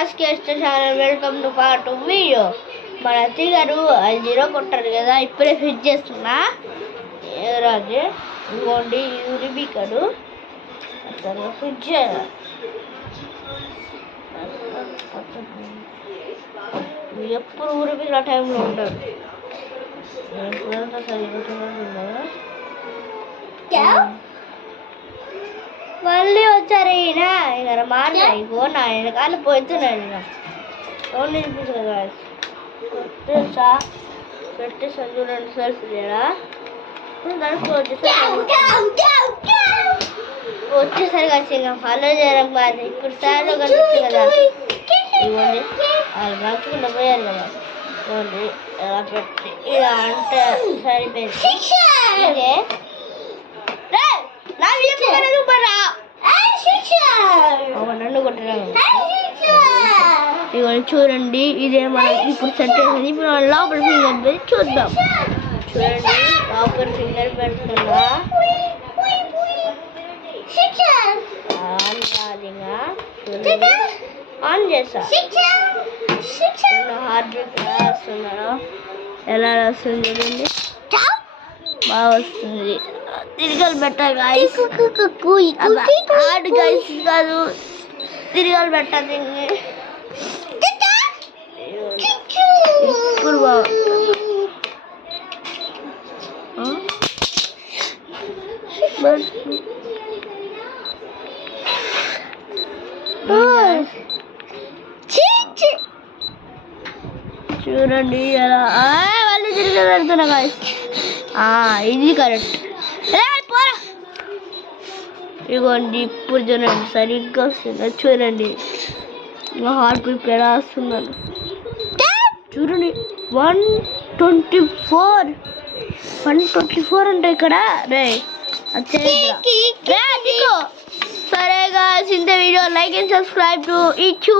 Channel welcome to part 2 video. మన అత్తయ్య గారు అది జీరో కొట్టారు కదా, ఇప్పుడే ఫిట్ చేస్తున్నా. రాజు ఇంకోండి యూరిబికడు అసలు ఫిట్ చేయాలి. ఎప్పుడు ఊరిబిక టైంలో ఉంటాడు. ఎప్పుడంతా చదువుతున్నా మళ్ళీ వచ్చారు ఈయన. ఇక మాట ఇగో నా వెనకాల పోతున్నాడు. ఇక ఫోన్ వినిపిస్తుంది పెట్టేసా చూడండి సెల్ఫ్ లేదా దానికి వచ్చేసరికి వచ్చి ఇంకా ఫాలో చేయడం కాదు. ఇప్పుడు సార్లో కనిపిస్తుంది కదా, ఇవ్వండి వాళ్ళు నడుచుకుంటూ పోయారు కదా, ఇవ్వండి ఇలా పెట్టి ఇలా అంటే సరిపోయింది. నన్ను కొట్టినాను. ఇవన్నీ చూడండి, ఇదే మనం ఇప్పుడు సెట్ అయింది. ఇప్పుడు మనం లోపల ఫింగర్ పెట్టి చూద్దాం. చూడండి లోపల ఫింగర్ పెడుతున్నా ఆన్ చేస్తా. హార్డ్ డ్రిప్ రాస్తున్నాను. ఎలా రాస్తుంది చూడండి, బాగా వస్తుంది. తిరగలు పెట్టాలి గాయస్, హార్డ్ గాయస్ కాదు, తిరగలు పెట్టాలి. ఇప్పుడు బాగుంటుంది. చూడండి ఎలా వాళ్ళు తిరిగి పెడుతున్నా గాయస్. ఇది కరెక్ట్. ఇదిగోండి ఇప్పుడు చూడండి సరిగ్గా వస్తుంది. చూడండి హార్ట్ బీట్ ఎలా వస్తున్నాను చూడండి. 124 అంటే ఇక్కడ రే సరేగా ఇంత video like and subscribe to ఇచ్చు.